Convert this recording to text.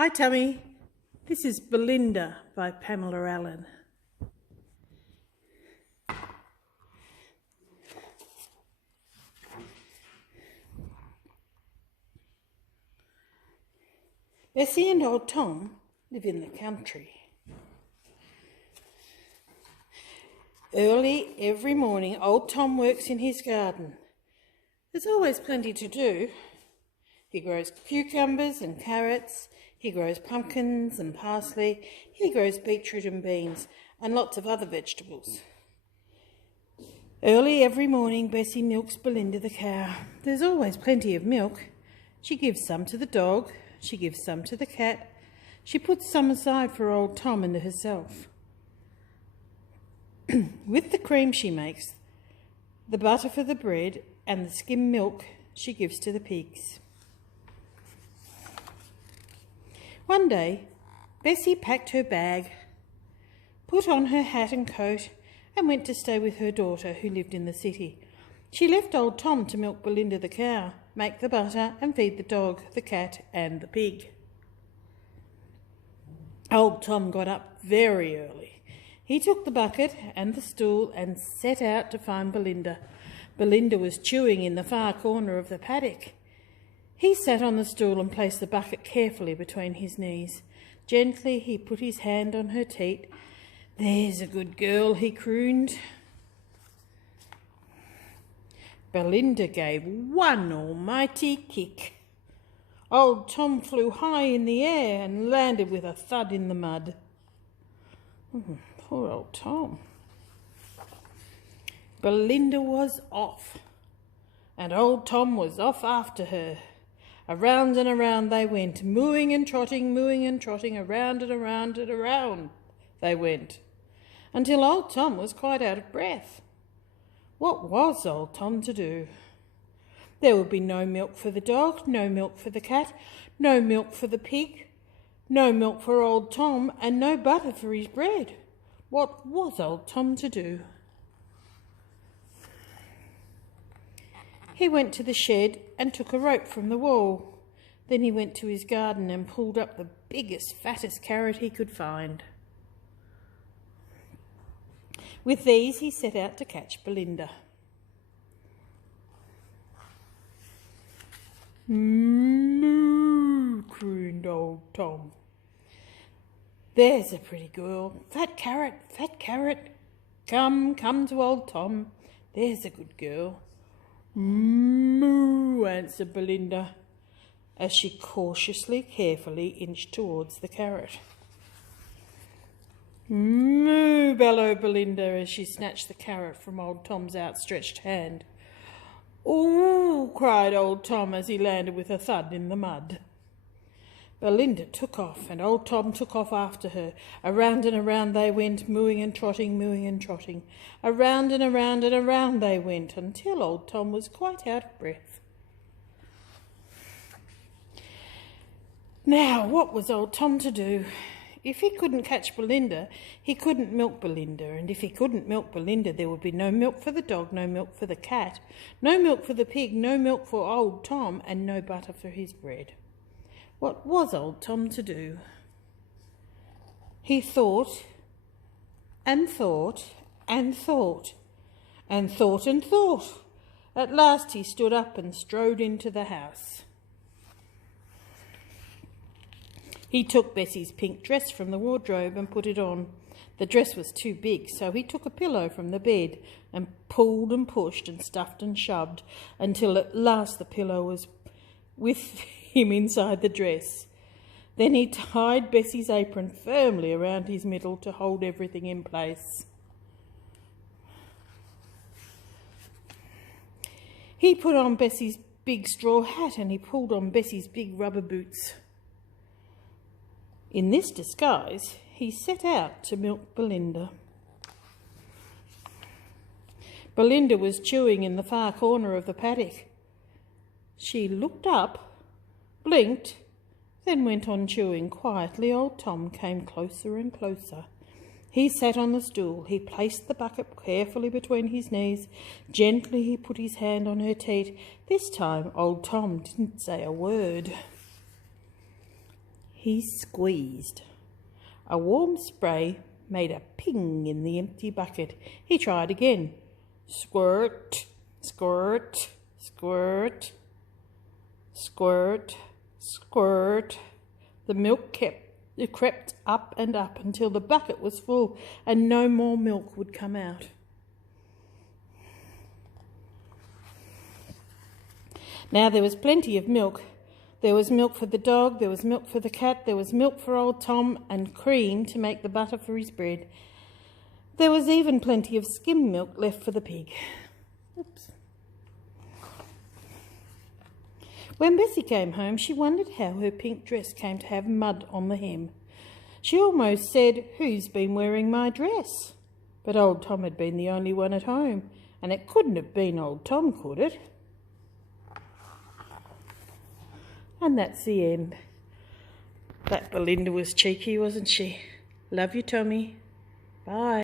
Hi Tummy, this is Belinda by Pamela Allen. Bessie and old Tom live in the country. Early every morning, old Tom works in his garden. There's always plenty to do. He grows cucumbers and carrots, he grows pumpkins and parsley, he grows beetroot and beans, and lots of other vegetables. Early every morning, Bessie milks Belinda the cow. There's always plenty of milk. She gives some to the dog, she gives some to the cat, she puts some aside for old Tom and herself. With the cream she makes, the butter for the bread, and the skim milk she gives to the pigs. One day, Bessie packed her bag, put on her hat and coat, and went to stay with her daughter, who lived in the city. She left old Tom to milk Belinda the cow, make the butter, and feed the dog, the cat, and the pig. Old Tom got up very early. He took the bucket and the stool and set out to find Belinda. Belinda was chewing in the far corner of the paddock. He sat on the stool and placed the bucket carefully between his knees. Gently he put his hand on her teat. "There's a good girl," he crooned. Belinda gave one almighty kick. Old Tom flew high in the air and landed with a thud in the mud. Poor old Tom. Belinda was off, and old Tom was off after her. Around and around they went, mooing and trotting, around and around and around they went, until old Tom was quite out of breath. What was old Tom to do? There would be no milk for the dog, no milk for the cat, no milk for the pig, no milk for old Tom, and no butter for his bread. What was old Tom to do? He went to the shed and took a rope from the wall. Then he went to his garden and pulled up the biggest, fattest carrot he could find. With these he set out to catch Belinda. "Moo," crooned old Tom. "There's a pretty girl. Fat carrot, fat carrot. Come to old Tom. There's a good girl." "Moo," answered Belinda, as she cautiously, carefully inched towards the carrot. "Moo," bellowed Belinda as she snatched the carrot from old Tom's outstretched hand. "Ooh," cried old Tom as he landed with a thud in the mud. Belinda took off, and old Tom took off after her. Around and around they went, mooing and trotting, Around and around they went, until old Tom was quite out of breath. Now, what was old Tom to do? If he couldn't catch Belinda, he couldn't milk Belinda, and if he couldn't milk Belinda, there would be no milk for the dog, no milk for the cat, no milk for the pig, no milk for old Tom, and no butter for his bread. What was old Tom to do? He thought and thought and thought and thought and thought. At last he stood up and strode into the house. He took Bessie's pink dress from the wardrobe and put it on. The dress was too big, so he took a pillow from the bed and pulled and pushed and stuffed and shoved until at last the pillow was with him inside the dress. Then he tied Bessie's apron firmly around his middle to hold everything in place. He put on Bessie's big straw hat and he pulled on Bessie's big rubber boots. In this disguise, he set out to milk Belinda. Belinda was chewing in the far corner of the paddock. She looked up, blinked, then went on chewing. Quietly, old Tom came closer and closer. He sat on the stool. He placed the bucket carefully between his knees. Gently he put his hand on her teat. This time old Tom didn't say a word. he squeezed. A warm spray made a ping in the empty bucket. He tried again. Squirt, squirt, squirt, squirt, squirt. The milk crept up and up until the bucket was full and no more milk would come out. Now there was plenty of milk. There was milk for the dog, there was milk for the cat, there was milk for old Tom, and cream to make the butter for his bread. There was even plenty of skim milk left for the pig. Oops. When Bessie came home, she wondered how her pink dress came to have mud on the hem. She almost said, "Who's been wearing my dress?" But old Tom had been the only one at home, and it couldn't have been old Tom, could it? And that's the end. That Belinda was cheeky, wasn't she? Love you, Tommy. Bye.